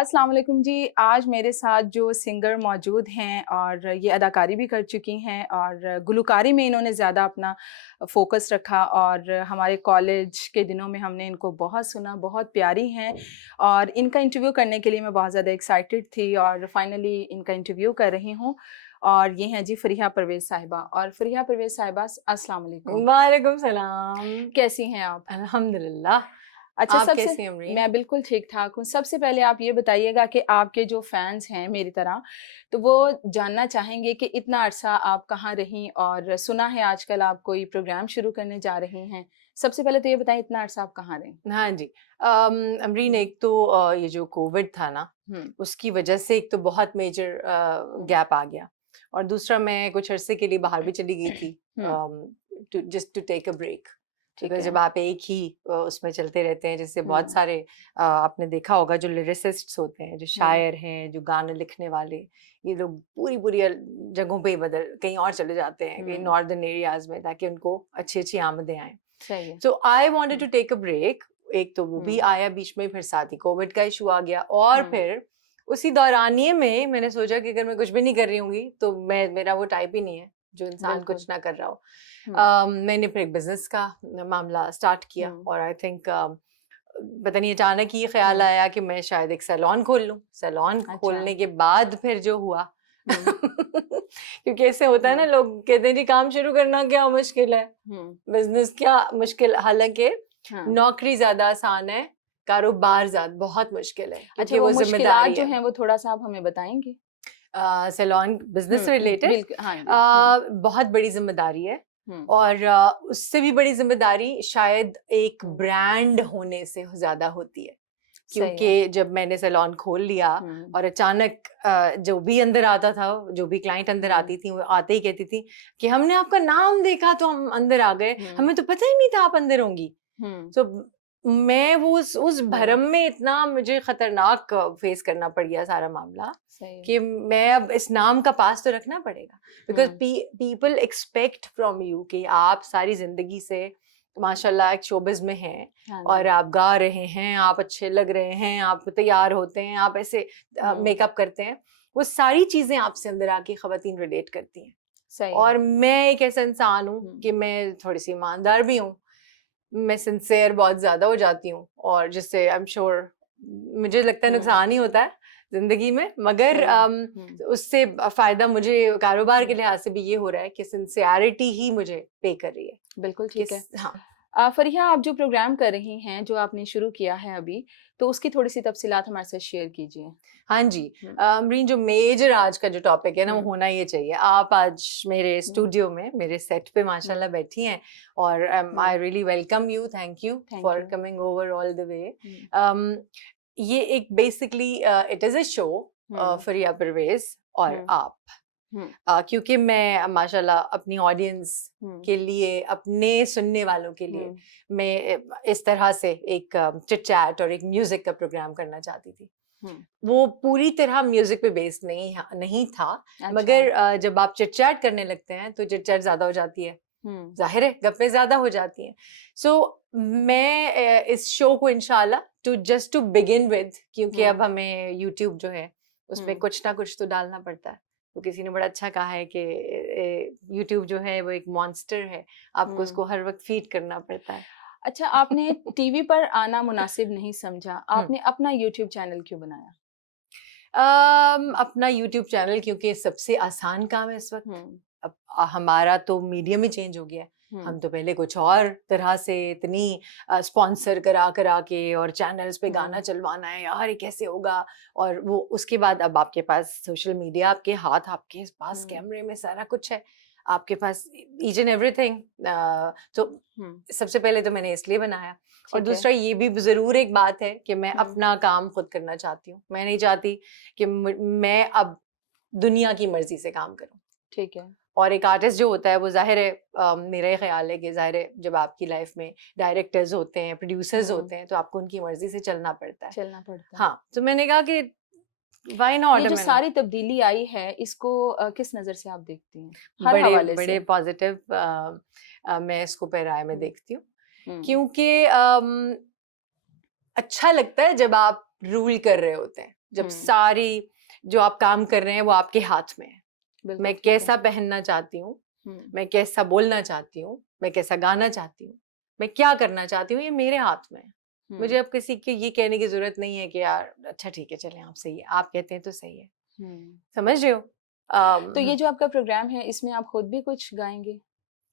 अस्सलाम वालेकुम जी। आज मेरे साथ जो सिंगर मौजूद हैं और ये अदाकारी भी कर चुकी हैं और गुलकारी में इन्होंने ज़्यादा अपना फ़ोकस रखा और हमारे कॉलेज के दिनों में हमने इनको बहुत सुना, बहुत प्यारी हैं और इनका इंटरव्यू करने के लिए मैं बहुत ज़्यादा एक्साइटेड थी और फाइनली इनका इंटरव्यू कर रही हूँ। और ये हैं जी फ़रीहा परवेज़ साहिबा। और फ़रीहा परवेज़ साहिबा, अस्सलाम वालेकुम। वालेकुम सलाम। कैसी हैं आप? अल्हम्दुलिल्लाह। अच्छा, आप सबसे कैसी हैं अमरीन? मैं बिल्कुल ठीक-ठाक हूँ। सबसे पहले आप ये बताइएगा कि आपके जो फैन्स हैं मेरी तरह, तो वो जानना चाहेंगे कि इतना अरसा आप कहाँ रहीं और सुना है आजकल आप कोई प्रोग्राम शुरू करने जा रही हैं। सबसे पहले तो ये बताएँ इतना अरसा आप कहाँ रहीं? हाँ जी। अमरीन, हुँ, एक तो ये जो कोविड था ना, हुँ, उसकी वजह से एक तो बहुत मेजर हुँ, गैप आ गया और दूसरा मैं कुछ अरसे के लिए बाहर भी चली गई थी hmm, just to take a break. ठीक बिकॉज़ है। जब आप एक ही उसमें चलते रहते हैं, जैसे बहुत हुँ, सारे आपने देखा होगा जो लिरिसिस्ट्स होते हैं, जो हुँ, शायर हैं, जो गाने लिखने वाले, ये लोग पूरी-पूरी जगहों पे ही बदल कहीं और चले जाते हैं, कहीं हुँ, नॉर्दर्न एरियाज़ में, ताकि उनको अच्छी-अच्छी आमदें आएँ। सही है। So I wanted hmm, to take a break. एक तो वो भी हुँ, आया बीच में, फिर साथ ही कोविड का इशू आ गया और हुँ, फिर उसी दौरानिए में मैंने सोचा कि अगर मैं कुछ भी नहीं कर रही होंगी तो मेरा वो टाइप ही नहीं है जो इंसान बिल्कुल। कुछ ना कर रहा हो। हुँ, मैंने फिर एक बिजनेस का मामला स्टार्ट किया हुँ, और आई थिंक पता नहीं अचानक ही ये ख्याल हुँ, आया कि मैं शायद एक सैलून खोल लूं। सैलून अच्छा। खोलने के बाद फिर जो हुआ हुँ, क्योंकि ऐसे होता है ना, हुँ, लोग कहते हैं जी काम शुरू करना क्या मुश्किल है, हुँ, बिज़नेस क्या मुश्किल, हालाँकि हाँ। नौकरी ज़्यादा आसान है, कारोबार बहुत मुश्किल है अच्छा, क्योंकि वो वो मुश्किलात ज़िम्मेदारी जो है। हैं वो थोड़ा-सा आप हमें बताएँगे? सैलून बिज़नेस से रिलेटेड हाँ जी। हुँ, बहुत बड़ी ज़िम्मेदारी है हुँ, और उससे भी बड़ी ज़िम्मेदारी शायद एक हुँ, ब्रांड होने से ज़्यादा होती है। सही है। क्योंकि जब मैंने सैलून खोल लिया हुँ, और अचानक जो भी अंदर आता था, जो भी क्लाइंट अंदर हुँ, आती थी, वो आते ही कहती थी कि हमने आपका नाम देखा तो हम अंदर आ गए, हुँ, हमें तो पता ही नहीं था आप अंदर होंगी। हुँ, तो मैं वो उस हुँ, भरम में इतना मुझे खतरनाक फेस करना पड़ गया सारा मामला सही है। कि मैं अब इस नाम का पास तो रखना पड़ेगा, because hmm, people expect from you कि आप सारी जिंदगी से माशाल्लाह एक शोबिज में हैं हाँ और जी। आप गा रहे हैं, आप अच्छे लग रहे हैं, आप तैयार होते हैं, आप ऐसे हुँ, मेकअप करते हैं, वो सारी चीजें आपसे अंदर आके खवातीन रिलेट करती हैं। सही है। और मैं एक ऐसा इंसान हूँ हुँ, कि मैं थोड़ी सी ईमानदार भी हूँ, मैं सिंसियर बहुत ज़्यादा हो जाती हूँ और जिससे आई एम श्योर मुझे लगता है हुँ, नुकसान ही होता है ज़िंदगी में, मगर सही है। हुँ, उससे फ़ायदा मुझे कारोबार के हुँ, लिहाज से भी ये हो रहा है कि सिंसियरिटी ही मुझे पे कर रही है। बिल्कुल ठीक है। किस हाँ। फ़रीहा, आप जो प्रोग्राम कर रही हैं, जो आपने शुरू किया है अभी, तो उसकी थोड़ी-सी तफ़सीलात हमारे साथ शेयर कीजिए। हाँ जी। हुँ, अमरीन, जो मेजर आज का जो टॉपिक है ना, वो हुँ, होना ये चाहिए। आप आज मेरे हुँ, स्टूडियो में, मेरे सेट पे हुँ, माशाल्लाह बैठी हैं और hmm, I really welcome you, thank you thank for you. Coming over all the way. Hmm, um, ये एक basically it is a show hmm, Fariya Parvez और हुँ, आप। हुँ, क्योंकि मैं माशाल्लाह अपनी ऑडियंस हुँ, के लिए, अपने सुनने वालों के लिए, हुँ, मैं इस तरह से एक चिट चैट और एक म्यूज़िक का प्रोग्राम करना चाहती थी। हुँ, वो पूरी तरह म्यूज़िक पे बेस्ड नहीं था, अच्छा। मगर जब आप चिट-चैट करने लगते हैं, तो चिट-चैट ज़्यादा हो जाती है, हुँ, ज़ाहिर है, गप्पें ज़्यादा हो जाती हैं। सो मैं इस शो को इंशाल्लाह जस्ट टू बिगिन विद, क्योंकि हुँ, अब हमें यूट्यूब जो है, उसमें हुँ, कुछ ना कुछ तो डालना पड़ता है। तो किसी ने बड़ा अच्छा कहा है कि यूट्यूब जो है, वो एक मॉन्स्टर है, आपको हुँ। उसको हर वक़्त फ़ीड करना पड़ता है। अच्छा, आपने टीवी पर आना मुनासिब नहीं समझा, हुँ। आपने अपना यूट्यूब चैनल क्यों बनाया? अपना यूट्यूब चैनल, क्योंकि सबसे आसान काम है इस वक़्त। हुँ, अब हमारा तो मीडियम ही चेंज हो गया है। हुँ, हम तो पहले कुछ और तरह से इतनी स्पॉन्सर करा के और चैनल्स पे गाना हुँ, चलवाना है, यार ये कैसे होगा? और वो उसके बाद अब आपके पास सोशल मीडिया, आपके हाथ, आपके पास हुँ, कैमरे में सारा कुछ है। आपके पास ईच एंड एवरीथिंग। तो हुँ, सबसे पहले तो मैंने इसलिए बनाया और ठीक है। दूसरा ये भी ज़रूर एक बात है कि मैं हुँ, अपना काम खुद करना चाहती हूँ। मैं नहीं चाहती कि मैं अब दुनिया की मर्ज़ी से काम करूँ। ठीक है। और एक आर्टिस्ट जो होता है, वो ज़ाहिर है, मेरा ये ख़्याल है कि ज़ाहिर है, जब आपकी लाइफ़ में डायरेक्टर्स होते हैं, प्रोड्यूसर्स हुँ, होते हैं, तो आपको उनकी मर्ज़ी से चलना पड़ता है। चलना पड़ता है। हाँ, तो मैंने कहा कि व्हाई ये नॉट, जो मैंने सारी तब्दीली आई है, इसको किस नज़र से आप देखती हैं? हर बड़े हवाले बड़े से? पॉज़िटिव मैं इसको पैराए में हुँ, देखती हूँ, हुँ, क्योंकि अच्छा लगता है जब आप रूल कर रहे होते हैं। जब सारी जो आप काम कर रहे हैं वो आपके हाथ में है। बिल्कुल मैं ठीक है। कैसा पहनना चाहती हूँ, मैं कैसा बोलना चाहती हूँ, मैं कैसा गाना चाहती हूँ, मैं क्या करना चाहती हूँ, ये मेरे हाथ में है। मुझे अब किसी के ये कहने की जरूरत नहीं है कि यार अच्छा ठीक है चलें आप सही है, आप कहते हैं तो सही है। समझ रहे हो? तो ये जो आपका प्रोग्राम है इसमें आप खुद भी कुछ गाएंगे?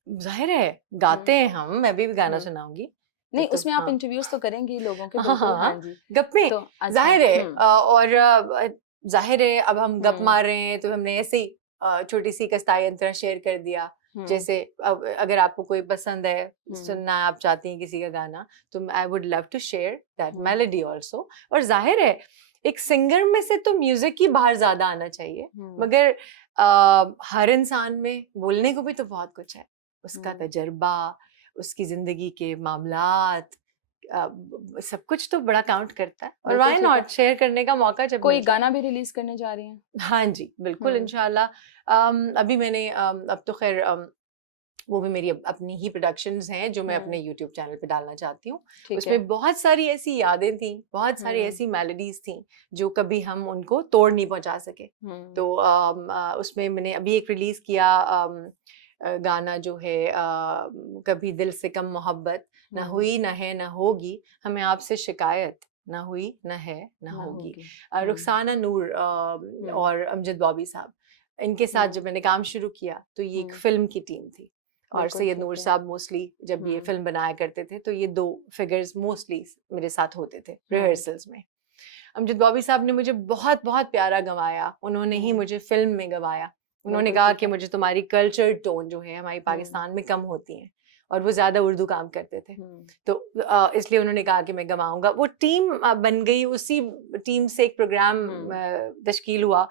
जाहिर है गाते हैं हम, मैं भी गाना सुनाऊंगी। नहीं, तो उसमें आप हाँ इंटरव्यूज तो करेंगी लोगों के? हाँ बिल्कुल, हाँ हाँ जी। गप में तो अच्छा, जाहिर है और जाहिर है अब हम गप मार रहे हैं तो हमने ऐसे ही छोटी सी कस्ताई अंतरा शेयर कर दिया। जैसे अब अगर आपको कोई पसंद है, सुनना आप चाहती हैं किसी का गाना, तो I would love to share that melody also. और जाहिर है एक सिंगर में से तो म्यूजिक ही बाहर ज्यादा आना चाहिए, मगर हर इंसान में बोलने को भी तो बहुत कुछ है, उसका तजर्बा, उसकी जिंदगी के मामलात, सब कुछ तो बड़ा काउंट करता है। और व्हाई नॉट शेयर करने का मौका जब कोई गाना भी रिलीज करने जा रही हैं? हाँ जी बिल्कुल इंशाल्लाह। अभी मैंने अब तो खैर वो भी मेरी अपनी ही प्रोडक्शंस हैं जो मैं अपने YouTube चैनल पे डालना चाहती हूँ। उसमें बहुत सारी ऐसी यादें थी, बहुत सारी ऐसी मेलोडीज थी जो कभी हम उनको तोड़ नहीं पहुंचा सके। तो उसमें मैंने अभी एक रिलीज किया गाना जो है कभी दिल से कम मोहब्बत, न हुई न है न होगी, हमें आपसे शिकायत, न हुई न है न होगी। रुखसाना नूर और अमजद बॉबी साहब, इनके साथ जब मैंने काम शुरू किया तो ये एक फिल्म की टीम थी। और सैयद नूर साहब मोस्टली जब ये फिल्म बनाया करते थे तो ये 2 फिगर्स मोस्टली मेरे साथ होते थे रिहर्सल्स में। अमजद बॉबी साहब ने मुझे बहुत बहुत प्यारा गवाया, उन्होंने ही मुझे फिल्म में गवाया। उन्होंने कहा कि मुझे तुम्हारी कल्चर टोन जो है हमारी पाकिस्तान में कम होती है, और वो ज्यादा उर्दू काम करते थे, तो इसलिए उन्होंने कहा कि मैं गवाऊंगा। वो टीम बन गई, उसी टीम से एक प्रोग्राम तश्कील हुआ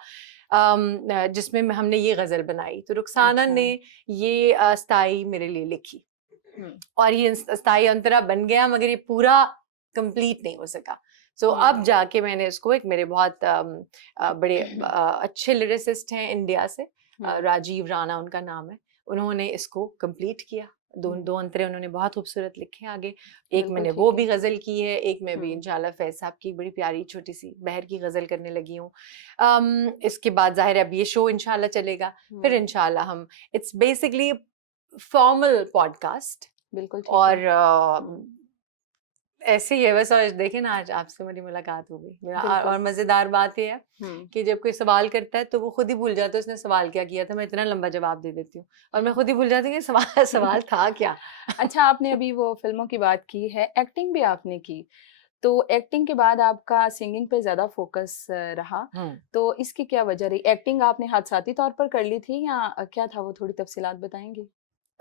जिसमें हमने ये गजल बनाई। तो रुखसाना ने ये अस्ताई मेरे लिए लिखी और ये अस्ताई अंतरा बन गया, मगर ये पूरा कंप्लीट नहीं हो सका। सो अब जाके मैंने इसको, एक मेरे बहुत बड़े अच्छे लिरिसिस्ट हैं इंडिया से, राजीव राणा उनका नाम है, उन्होंने इसको कंप्लीट किया। दो अंतरे उन्होंने बहुत खूबसूरत लिखे आगे। एक मैंने वो भी गजल की है, एक मैं भी इंशाल्लाह फैज साहब की बड़ी प्यारी छोटी सी बहर की गजल करने लगी हूँ। इसके बाद जाहिर है अब ये शो इंशाल्लाह चलेगा, फिर इंशाल्लाह हम, इट्स बेसिकली फॉर्मल पॉडकास्ट। बिल्कुल और ऐसे ही है बस। और देखे ना आज आपसे मेरी मुलाकात हो गई मेरा, और मजेदार बात यह है कि जब कोई सवाल करता है तो वो खुद ही भूल जाता है उसने सवाल क्या किया था। मैं इतना लंबा जवाब दे देती हूँ और मैं खुद ही भूल जाती हूँ कि सवाल था क्या। अच्छा, आपने अभी वो फिल्मों की बात की है, एक्टिंग भी आपने की, तो एक्टिंग के बाद आपका सिंगिंग पे ज्यादा फोकस रहा, तो इसकी क्या वजह रही? एक्टिंग आपने हादसाती तौर पर कर ली थी या क्या था वो, थोड़ी तफसीलात बताएंगे?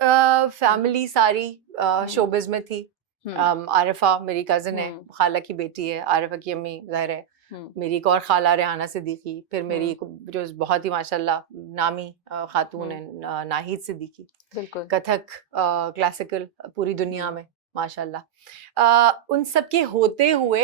फैमिली सारी शोबिज में थी। आरिफा मेरी कज़न है, खाला की बेटी है, आरिफा की अम्मी ज़ाहिर है, मेरी एक और खाला रेहाना सिद्दीकी, फिर मेरी जो बहुत ही माशाल्लाह नामी खातून है नाहिद सिद्दीकी, कथक क्लासिकल पूरी दुनिया में माशाल्लाह। उन सब के होते हुए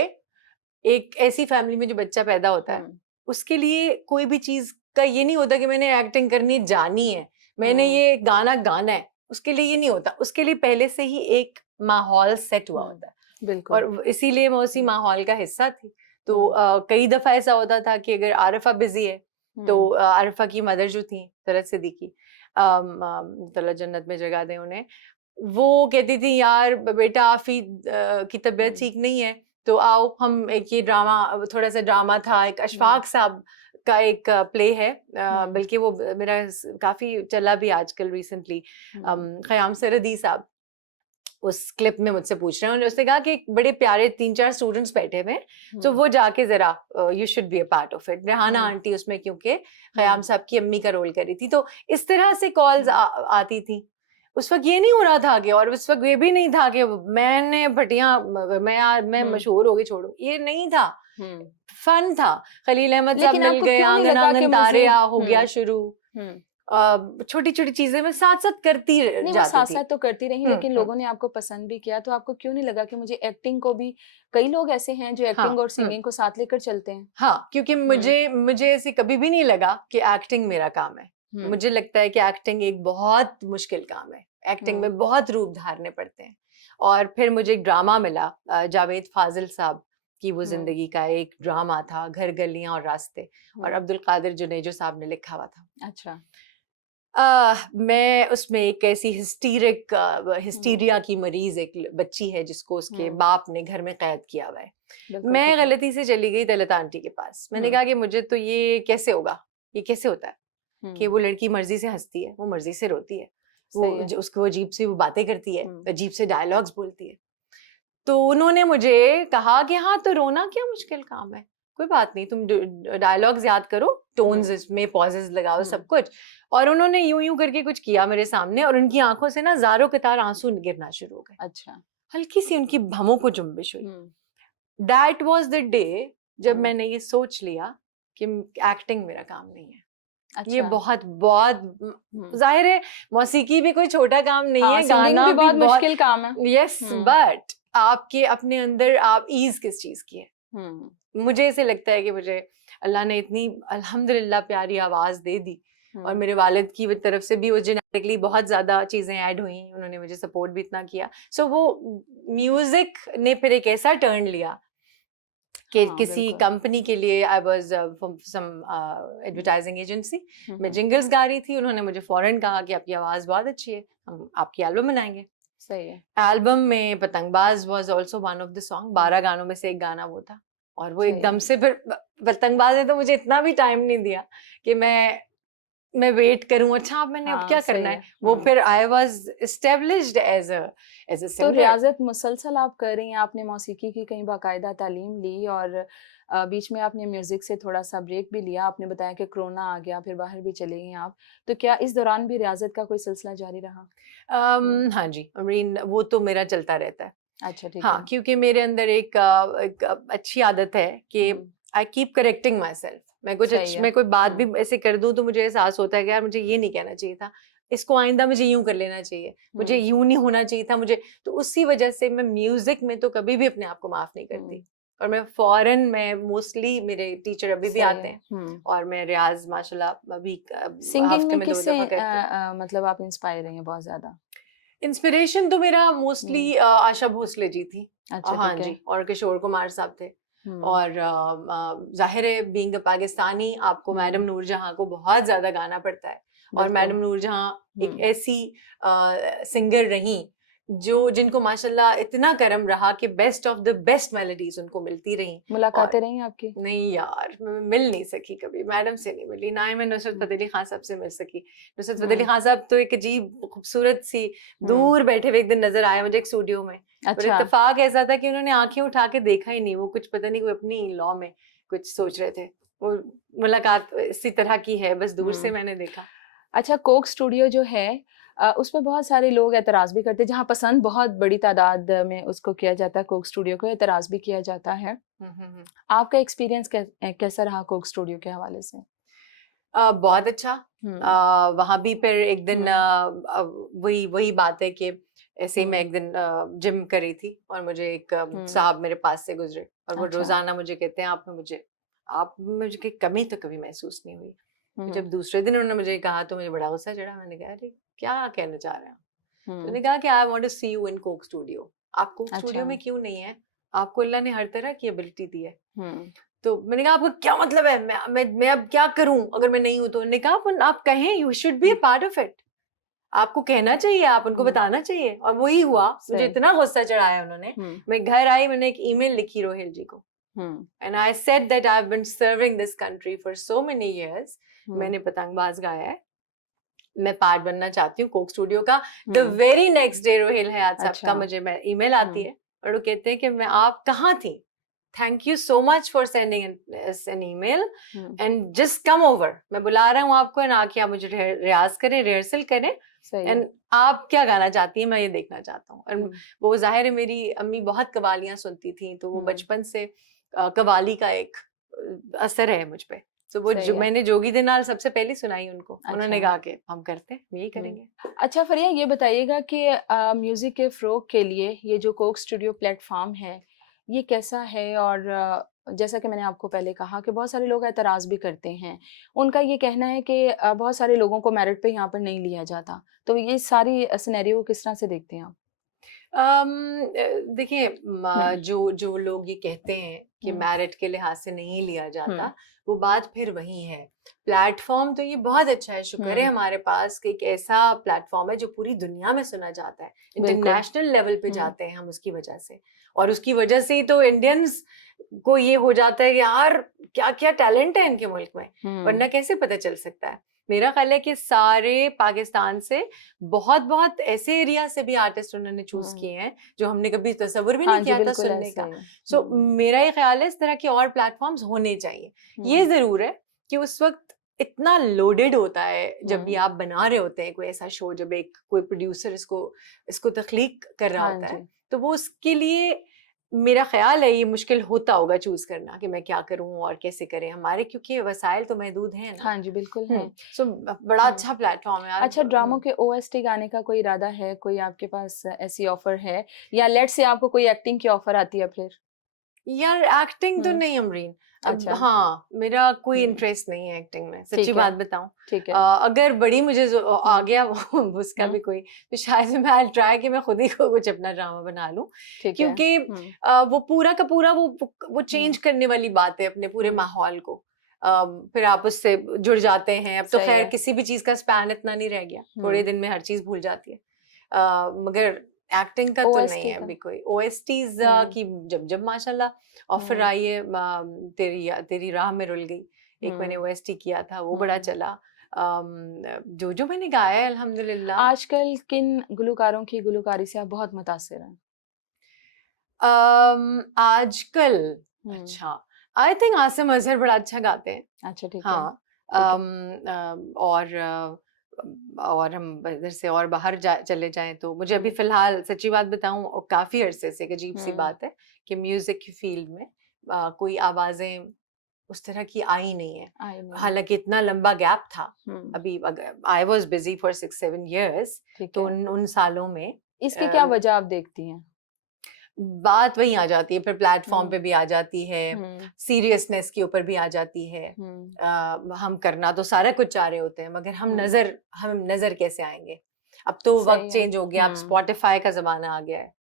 एक ऐसी फैमिली में जो बच्चा पैदा होता है, उसके लिए कोई भी चीज़ का ये नहीं होता कि मैंने एक्टिंग करनी जानी है, मैंने ये गाना गाना है, उसके लिए ये नहीं होता। उसके लिए पहले से ही एक माहौल सेट हुआ होता है। बिल्कुल। और इसीलिए मैं उसी माहौल का हिस्सा थी। तो कई दफा ऐसा होता था कि अगर आरिफा बिजी है तो आरिफा की मदर जो थी तरत सिद्दीकी, तला जन्नत में जगह दें उन्हें, वो कहती थी यार बेटा आफी की तबीयत ठीक नहीं है तो आओ हम एक ये ड्रामा, थोड़ा सा ड्रामा था, एक अशफाक साहब का एक प्ले है, बल्कि वो मेरा काफी चला भी आजकल रिसेंटली, ख़याम सरदी साहब उस क्लिप में मुझसे पूछ रहे हैं, उसने कहा कि बड़े प्यारे 3-4 स्टूडेंट्स बैठे हुए, तो वो जाके जरा you should be a part of it. Rehana aunty उसमें क्योंकि ख़याम साहब की अम्मी का रोल करी थी, तो इस तरह से कॉल्स आती थी। उस वक्त ये नहीं हो रहा था कि, और उस वक्त ये भी नहीं था कि मैंने भटिया मैं मशहूर हो गई छोड़ू, ये नहीं था। फन था। खलील अहमद साहब मिल गए, आंगन आंगन तारे हो गया शुरू, छोटी छोटी चीजें मैं साथ साथ करती नहीं, वो साथ साथ तो करती रही, लेकिन लोगों ने आपको पसंद भी किया, तो आपको क्यों नहीं लगा कि मुझे एक्टिंग को भी, कई लोग ऐसे हैं जो एक्टिंग और सिंगिंग को साथ लेकर चलते हैं। हाँ, क्योंकि मुझे ऐसे कभी भी नहीं लगा कि एक्टिंग मेरा काम है। मुझे लगता है कि एक्टिंग एक बहुत मुश्किल काम है, एक्टिंग में बहुत रूप धारने पड़ते हैं। और फिर मुझे एक ड्रामा मिला जावेद फाजिल साहब कि वो जिंदगी का एक ड्रामा था, घर गलियां और रास्ते, और अब्दुल कादिर जुनेजो साहब ने लिखा हुआ था। अच्छा। मैं उसमें एक ऐसी हिस्टीरिया की मरीज एक बच्ची है जिसको उसके बाप ने घर में कैद किया हुआ है। मैं गलती से चली गई तलत आंटी के पास। मैंने कहा कि मुझे तो ये कैसे होगा, ये कैसे होता है कि वो लड़की मर्जी से हंसती है, वो मर्जी से रोती है, वो उसको अजीब सी वो बातें करती है, अजीब से डायलॉग्स बोलती है। तो उन्होंने मुझे कहा कि हाँ तो रोना क्या मुश्किल काम है, कोई बात नहीं, तुम डायलॉग्स याद करो, टोन्स इसमें पॉजेस लगाओ, सब कुछ। और उन्होंने यूं यूं करके कुछ किया मेरे सामने, और उनकी आंखों से ना ज़ारों कतार आंसू गिरना शुरू हो गए। अच्छा। हल्की सी उनकी भमों को जुम्बिश हुई। दैट वाज द डे जब मैंने ये सोच लिया कि एक्टिंग मेरा काम नहीं है। अच्छा। ये बहुत बहुत जाहिर है, मौसीकी भी कोई छोटा काम नहीं है, गाना भी बहुत मुश्किल काम है। यस, बट आपके अपने अंदर आप ईज किस चीज की है। मुझे ऐसे लगता है कि मुझे अल्लाह ने इतनी अल्हम्दुलिल्लाह प्यारी आवाज दे दी, और मेरे वालिद की तरफ से भी वो जेनेटिकली बहुत ज्यादा चीजें ऐड हुई, उन्होंने मुझे सपोर्ट भी इतना किया। सो वो म्यूजिक ने फिर एक ऐसा टर्न लिया कि किसी कंपनी के लिए I was some advertising agency, मैं जिंगल्स गा रही थी, उन्होंने मुझे फौरन कहा कि आपकी आवाज बहुत अच्छी है, हम आपकी एल्बम बनाएंगे। सही है। एल्बम में Patangbaaz was also one of the song, 12 गानों में से एक गाना वो था। और वो एकदम से फिर पतंगबाज ने तो मुझे इतना भी टाइम नहीं दिया कि मैं वेट करूं, अच्छा अब मैंने अब क्या करना है। वो फिर I was established as a singer. तो रियाजत मुसलसल आप कर रही हैं, आपने मौसीकी की कहीं बाकायदा तालीम ली, और बीच में आपने म्यूजिक से थोड़ा सा ब्रेक भी लिया, आपने बताया कि कोरोना आ गया, फिर बाहर भी चले गई आप, तो क्या इस दौरान भी रियाजत का कोई सिलसिला जारी रहा? हाँ जी, वो तो मेरा चलता रहता है। अच्छा, ठीक हाँ, है। क्योंकि मेरे अंदर एक अच्छी आदत है कि I keep correcting my self. मैं कोई बात भी ऐसे कर दूं तो मुझे एहसास होता है कि यार मुझे ये नहीं कहना चाहिए था, इसको आइंदा मुझे यूं कर लेना चाहिए, मुझे यूं नहीं होना चाहिए था मुझे। तो उसी वजह से मैं म्यूजिक में तो कभी भी अपने आप को माफ नहीं करती, और मैं मोस्टली मेरे टीचर अभी भी आते हैं, और मैं रियाज माशाल्लाह अभी सिंगिंग में 2 दफा करती किससे मतलब आप इंस्पायर हैं बहुत ज्यादा? इंस्पिरेशन तो मेरा मोस्टली आशा भोसले जी थी। अच्छा, हाँ जी, और किशोर कुमार साहब थे। और जाहिर है बीइंग अ पाकिस्तानी आपको मैडम नूरजहां को बहुत ज्यादा गाना पड़ता है, और मैडम नूरजहां एक ऐसी सिंगर रही जिनको माशाल्लाह इतना करम रहा कि best of the best melodies उनको मिलती रही। मुलाकातें रही आपकी? नहीं यार, मैं मिल नहीं सकी कभी, मैडम से नहीं मिली, ना ही मैं नुसरत फतेह अली खान साहब से मिल सकी। नुसरत फतेह अली खान साहब तो एक अजीब खूबसूरत सी दूर बैठे हुए एक दिन नजर आए मुझे एक स्टूडियो में। और इत्तेफाक ऐसा था कि उन्होंने आंखें उठा के देखा ही नहीं, वो कुछ पता नहीं कोई अपनी लॉ में कुछ सोच रहे थे। वो मुलाकात इसी तरह की है, बस दूर से मैंने देखा। अच्छा, कोक स्टूडियो जो है उसमें बहुत सारे लोग एतराज़ भी करते हैं, जहाँ पसंद बहुत बड़ी तादाद में उसको किया जाता है, कोक स्टूडियो को एतराज़ भी किया जाता है। आपका एक्सपीरियंस कैसा रहा कोक स्टूडियो के हवाले से? बहुत अच्छा। वहाँ भी फिर एक दिन वही बात है कि ऐसे ही मैं एक दिन जिम कर रही थी, और मुझे एक साहब मेरे पास से गुजरे, और वो रोजाना मुझे कहते हैं आप मुझे की कमी तो कभी महसूस नहीं हुई। जब दूसरे दिन उन्होंने मुझे कहा तो मुझे बड़ा गुस्सा चढ़ा। मैंने कहा अरे क्या कहना चाह रहे हैं? तो उन्होंने कहा कि I want to see you in Coke Studio. आप कोक स्टूडियो में क्यों नहीं है? आपको अल्लाह ने हर तरह की एबिलिटी दी है। तो मैंने कहा आपको क्या मतलब है, मैं अब क्या करूं अगर मैं नहीं हूं तो? उन्होंने कहा आप कहें, you should be a part of it. आपको कहना चाहिए, आप उनको बताना चाहिए। और वही हुआ, मुझे इतना गुस्सा चढ़ाया उन्होंने। मैं घर आई, मैंने एक ईमेल लिखी रोहिल जी को, and I said that I have been serving this country for so many years. मैंने पतंगबाज गाया है, मैं पार्ट बनना चाहती हूँ कोक स्टूडियो का। The very next day Rohail Hayat sahab का मुझे ईमेल आती है, और वो कहते हैं कि मैं आप कहाँ थी, thank you so much for sending an email and just come over. मैं बुला रहा हूँ आपको, ना कि आप मुझे रियाज करें, रिहर्सल करें, एंड आप क्या गाना चाहती हैं मैं ये देखना चाहता हूँ। और वो जाहिर है मेरी अम्मी बहुत कवालियां सुनती थी, तो वो बचपन से कवाली का एक असर है मुझ पे। तो वो मैंने जोगी दे नाल सबसे पहले सुनाई उनको। उन्होंने कहा कि हम करते हैं, यही करेंगे। अच्छा फरिया, ये बताइएगा कि म्यूजिक के फ़रोग के लिए ये जो कोक स्टूडियो प्लेटफॉर्म है ये कैसा है? और जैसा कि मैंने आपको पहले कहा कि बहुत सारे लोग एतराज़ भी करते हैं, उनका ये कहना है कि बहुत सारे लोगों को मेरिट पे यहाँ पर नहीं लिया जाता, तो ये सारी सिनेरियो किस तरह से देखते हैं आप? देखिए जो जो लोग ये कहते हैं कि मेरिट के लिहाज से नहीं लिया जाता, वो बात फिर वही है। प्लेटफॉर्म तो ये बहुत अच्छा है, शुक्र है हमारे पास कि एक ऐसा प्लेटफॉर्म है जो पूरी दुनिया में सुना जाता है, इंटरनेशनल लेवल पे जाते हैं हम उसकी वजह से। और उसकी वजह से ही तो इंडियंस को ये हो जाता है कि यार क्या क्या टैलेंट है इनके मुल्क में, वरना कैसे पता चल सकता है। मेरा ख्याल है कि सारे पाकिस्तान से बहुत बहुत ऐसे एरिया से भी आर्टिस्ट उन्होंने चूज किए हैं जो हमने कभी तस्वर भी नहीं किया था सुनने का। सो मेरा ये ख्याल है इस तरह के और प्लेटफॉर्म्स होने चाहिए। ये जरूर है कि उस वक्त इतना लोडेड होता है जब भी आप बना रहे होते हैं कोई ऐसा शो, जब एक कोई प्रोड्यूसर इसको तख्लीक कर रहा होता है, तो वो उसके लिए मेरा ख्याल है ये मुश्किल होता होगा चूज करना कि मैं क्या करूं और कैसे करें हमारे, क्योंकि वसाइल तो महदूद हैं ना। हाँ जी बिल्कुल है। सो बड़ा अच्छा प्लेटफॉर्म है यार। अच्छा, ड्रामों के ओएसटी गाने का कोई इरादा है, कोई आपके पास ऐसी ऑफर है, या लेट्स से आपको कोई एक्टिंग की ऑफर आती है फिर? यार एक्टिंग तो नहीं अमरीन। अच्छा। हाँ, मेरा कोई इंटरेस्ट नहीं है एक्टिंग में, सच्ची बात बताऊं। ठीक है। अगर बड़ी मुझे आ गया उसका भी कोई, तो शायद मैं ट्राई कि मैं खुद ही को कुछ अपना ड्रामा बना लूं, क्योंकि वो पूरा का पूरा वो चेंज करने वाली बात है अपने पूरे माहौल को। फिर आप उससे जुड़ जाते हैं। अब तो खैर किसी भी चीज का स्पैन इतना नहीं रह गया, थोड़े दिन में हर चीज भूल जाती है। मगर एक्टिंग का तो नहीं है अभी कोई। ओएसटीज की जब माशाल्लाह ऑफर आई है, तेरी राह में रुल गई, एक मैंने ओएसटी किया था, वो बड़ा चला। जो मैंने गाया है अल्हम्दुलिल्लाह। आजकल किन गुलकारों की गुलकारी से आप बहुत मुतासिर हैं? आजकल अच्छा, आई थिंक आसिम अजहर बड़ा अच्छा गाते हैं। अच्छा ठीक है। हाँ। और हम इधर से और बाहर चले जाएं तो मुझे अभी फिलहाल सच्ची बात बताऊं, काफी अरसे से एक अजीब सी बात है कि म्यूजिक की फील्ड में कोई आवाजें उस तरह की आई नहीं है। हालांकि इतना लंबा गैप था। अभी I was busy for 6-7 years, तो उन सालों में इसकी क्या वजह आप देखती हैं? बात वही आ जाती है, फिर प्लेटफॉर्म पे भी आ जाती है, सीरियसनेस के ऊपर भी आ जाती है। हम करना तो सारा कुछ चाह रहे होते हैं, मगर हम नजर कैसे आएंगे? अब तो वक्त चेंज हो गया, अब स्पॉटिफाई का जमाना आ गया है,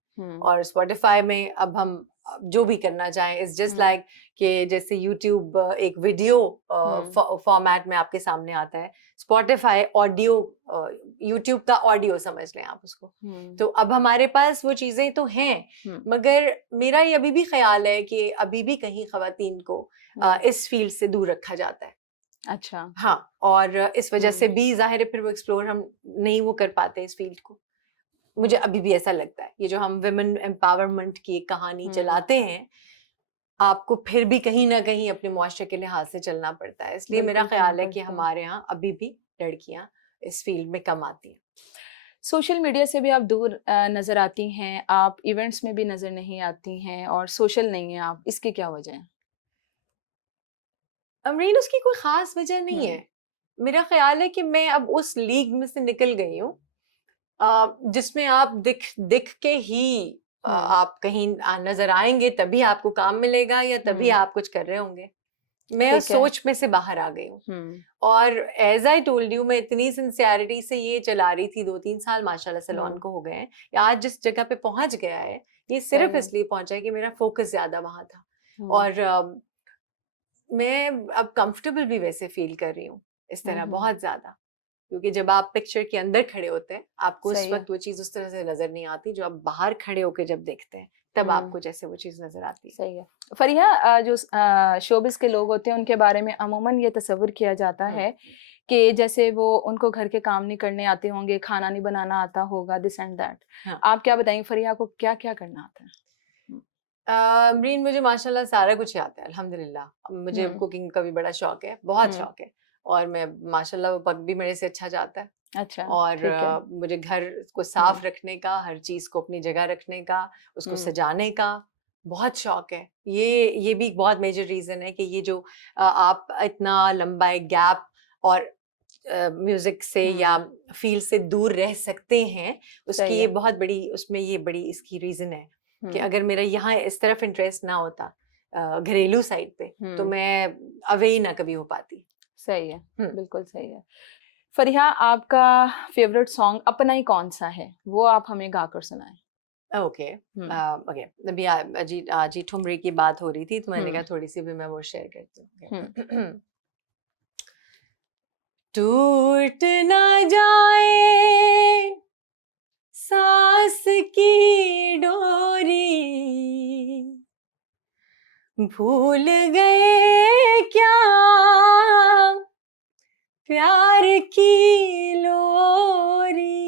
और स्पॉटिफाई में अब हम जो भी करना चाहें इज जस्ट लाइक कि जैसे यूट्यूब एक वीडियो फॉर्मेट में आपके सामने आता है, स्पॉटिफाई ऑडियो, यूट्यूब का ऑडियो समझ लें आप उसको। तो अब हमारे पास वो चीजें तो हैं, मगर मेरा ये अभी भी ख्याल है कि अभी भी कहीं खवातीन को इस फील्ड से दूर रखा जाता है। अच्छा। हाँ, और इस वजह से भी जाहिर है फिर वो एक्सप्लोर हम नहीं वो कर पाते इस फील्ड को। मुझे अभी भी ऐसा लगता है, ये जो हम विमेन एम्पावरमेंट की एक कहानी चलाते हैं, आपको फिर भी कहीं ना कहीं अपने मुआशरे के लिहाज से चलना पड़ता है। इसलिए मेरा ख्याल है कि हमारे यहाँ अभी भी लड़कियां इस फील्ड में कम आती हैं। सोशल मीडिया से भी आप दूर नजर आती हैं, आप इवेंट्स में भी नजर नहीं आती हैं, और सोशल नहीं है आप, इसकी क्या वजह है? अमरीन, उसकी कोई खास वजह नहीं है। मेरा ख्याल है कि मैं अब उस लीग में से निकल गई हूँ जिसमें आप दिख के ही आप कहीं नजर आएंगे, तभी आपको काम मिलेगा या तभी आप कुछ कर रहे होंगे। मैं उस सोच में से बाहर आ गई हूँ, और एज आई टोल्ड यू, मैं इतनी सिंसियरिटी से ये चला रही थी, 2-3 साल माशाल्लाह सैलून को हो गए हैं। आज जिस जगह पे पहुंच गया है, ये सिर्फ इसलिए पहुंचा है कि मेरा फोकस ज्यादा वहां था, और मैं अब कंफर्टेबल भी वैसे फील कर रही हूँ इस तरह बहुत ज्यादा, क्योंकि जब आप पिक्चर के अंदर खड़े होते हैं आपको उस वक्त वो चीज उस तरह से नजर नहीं आती, जो आप बाहर खड़े होकर जब देखते हैं तब आपको जैसे वो चीज नजर आती है। सही है। फरिया, जो शोबिस के लोग होते हैं उनके बारे में अमूमन ये तस्वुर किया जाता है कि जैसे वो उनको घर के काम नहीं करने आते होंगे, खाना नहीं बनाना आता होगा, दिस एंड दैट। आप क्या बताएंगे, फरिया को क्या क्या करना आता है? अमरीन, मुझे माशाल्लाह सारा कुछ आता है अल्हम्दुलिल्लाह। मुझे कुकिंग का भी बड़ा शौक है, बहुत शौक है, और मैं माशाल्लाह वो पक भी मेरे से अच्छा जाता है। अच्छा। और मुझे घर को साफ रखने का, हर चीज को अपनी जगह रखने का, उसको सजाने का बहुत शौक है। ये भी बहुत मेजर रीजन है कि ये जो आप इतना लंबा एक गैप और म्यूजिक से या फील्ड से दूर रह सकते हैं, उसकी ये बहुत बड़ी, उसमें ये बड़ी इसकी रीजन है कि अगर मेरा यहाँ इस तरफ इंटरेस्ट ना होता घरेलू साइड पे, तो मैं अवे ही ना कभी हो पाती। सही है, बिल्कुल सही है। फरिया, आपका फेवरेट सॉन्ग अपना ही कौन सा है, वो आप हमें गाकर सुनाएं। ओके ओके, अभी अजी ठुमरी की बात हो रही थी तो मैंने कहा थोड़ी सी भी मैं वो शेयर करती हूँ। टूट ना जाए सांस की डोरी, भूल गए क्या प्यार की लोरी,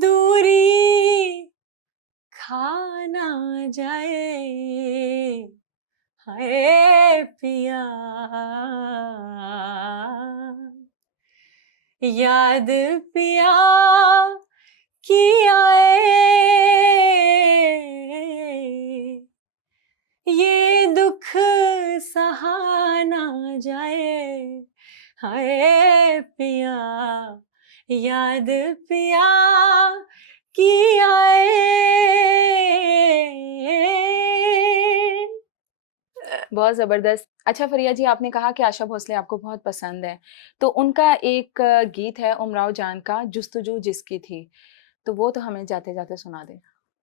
दूरी खा ना जाए हाय पिया, याद पिया की आए, ये दुख सहा ना जाए हाय पिया, याद पिया की आए। बहुत ज़बरदस्त। अच्छा फ़रिया जी, आपने कहा कि आशा भोसले आपको बहुत पसंद है, तो उनका एक गीत है उमराव जान का, जुस्तजू जिसकी थी, तो वो तो हमें जाते-जाते सुना दें।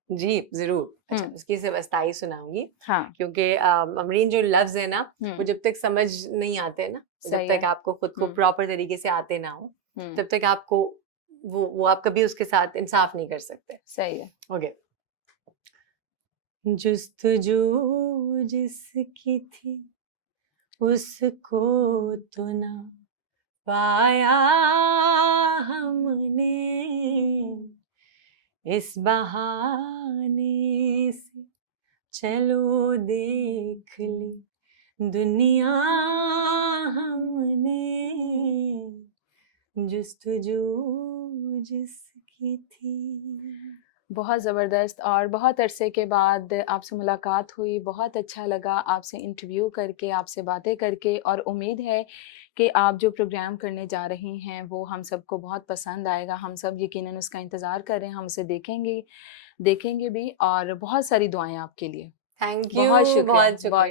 जी, ज़रूर। अच्छा, इसकी सिर्फ़ अस्थाई सुनाऊँगी, हाँ। क्योंकि अमरीन जो लफ्ज़ है ना, वो जब तक समझ नहीं आते ना, जब सही तक है। आपको खुद को प्रॉपर तरीके से आते ना हो, तब तक आपको वो आप कभी उसके साथ इंसाफ़ नहीं कर सकते। सही है। ओके। जुस्तजू जिसकी थी उसको तो ना पाया हमने, इस बहाने से चलो देख ली दुनिया हमने, जुस्तजू जिसकी थी। बहुत ज़बरदस्त, और बहुत अरसे के बाद आपसे मुलाकात हुई, बहुत अच्छा लगा आपसे इंटरव्यू करके, आपसे बातें करके, और उम्मीद है कि आप जो प्रोग्राम करने जा रही हैं वो हम सबको बहुत पसंद आएगा। हम सब यकीनन उसका इंतज़ार कर रहे हैं, हम उसे देखेंगे भी, और बहुत सारी दुआएँ आपके लिए। थैंक बहुत यू, शुक्रिया, बहुत शुक्रिया। बहुत